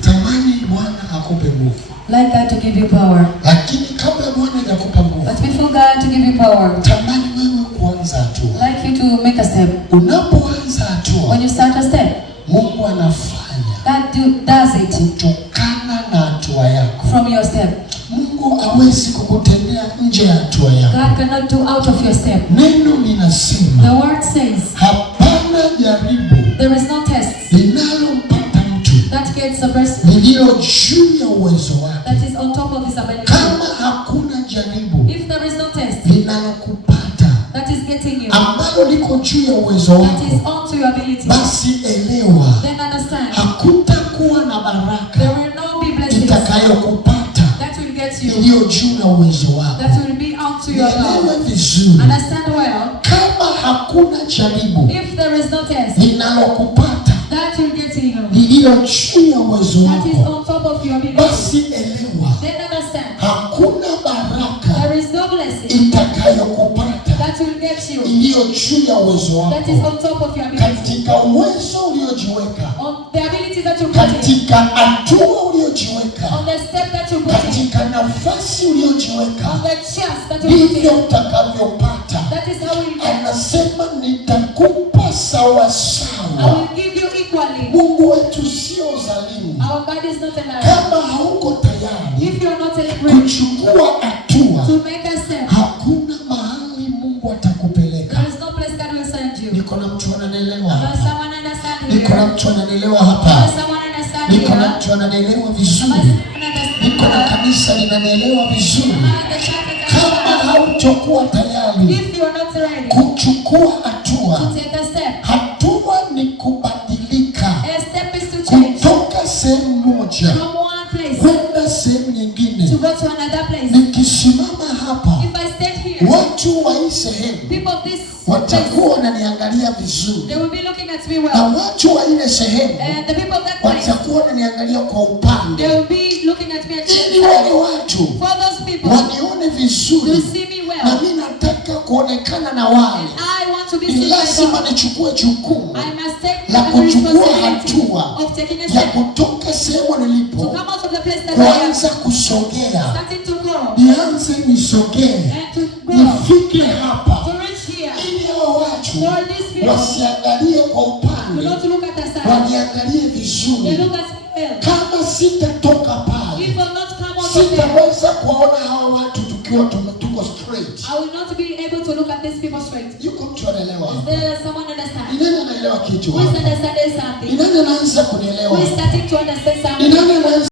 Tamani Bwana akupe nguvu. Like God to give you power. Lakini kabla Bwana hajakupa nguvu, But before God to give you power, tamani wewe kuanza hatua. like you to make a step. Unapoanza hatua, When you start a step, Mungu anafanya God does it kutokana na hatua yako. from your step. Mungu hawezi kukutendea nje ya hatua yako. God cannot do out of your step. Neno linasema, The word says, hapana jaribu there is no test linalompata mtu that gets a person lililo juu ya uwezo wake. that is on top of his ability. Kama hakuna jaribu If there is no test linalokupata that is getting you, ambalo liko juu ya uwezo that is wako, onto your ability, basi elewa, then understand hakutakuwa na there baraka will not be blessings itakayokupata that will get you, iliyo juu ya uwezo wako. that will be onto your Elewa power. vizuri, Understand well, kama hakuna jaribu if there is no test linalokupata that will get you, lililo juu ya uwezo that is wako, on top of your ability, basi elewa, then understand hakuna baraka there is no blessing itakayokupata that will get you, iliyo juu ya uwezo that is wako, on top of your ability, katika uwezo uliojiweka, on the ability that you put in, katika hatua uliojiweka, on the step that you put in, katika nafasi uliojiweka, on the chance that you put ndivyo in. utakavyopata. That is how we get. Anasema nitakupa sawa I sawa. will give you equally. Mungu wetu sio dhalimu. Our God is not a liar. Kama hauko tayari If you are not ready kuchukua hatua, to make a step, hakuna mahali Mungu atakupeleka. there is no place God will send you. Niko na mtu ananielewa Does hapa. someone understand Niko na here? mtu ananielewa hapa. Does someone understand Niko na here? mtu ananielewa Does vizuri. someone understand Niko na here? kanisa linanielewa vizuri. Someone at the church that Kama hautokuwa tayari if you are not ready kuchukua hatua, to take a step, hatua ni kubadilika a step is to change kutoka sehemu moja from one place kwenda sehemu to nyingine. go to another place. Nikisimama hapa, If I stand here, watu wa hii sehemu people of this place, watakuwa wananiangalia vizuri, they will be looking at me na well. watu wa ile sehemu And the people of that place, watakuwa wananiangalia kwa they upande, will be looking at me and ili wale saying, watu for those people wanione to vizuri. see me Na well. mimi nataka kuonekana na wale, I want to be ni seen by lazima God. nichukue jukumu I must take la the kuchukua responsibility hatua of taking a ya step kutoka sehemu to nilipo come out of the place that I am, kuanza kusogea, starting to go nianze nisogee, and to go nifike hapa, to reach here. ili hao watu For these people, wasiangalie kwa do upande, not look at the side. waniangalie They vizuri. look at me well. Kama sitatoka If pale, I will not come out of there, sitaweza kuwaona hao watu tukiwa tuko straight. I will not be able to look at these people straight. Yuko mtu anaelewa Is hapa? there someone understand? Ni nani anaelewa kitu Who is hapa? understanding Ni something? nani anaanza kunielewa Who is hapa? starting to understand Ni something? nani anaanza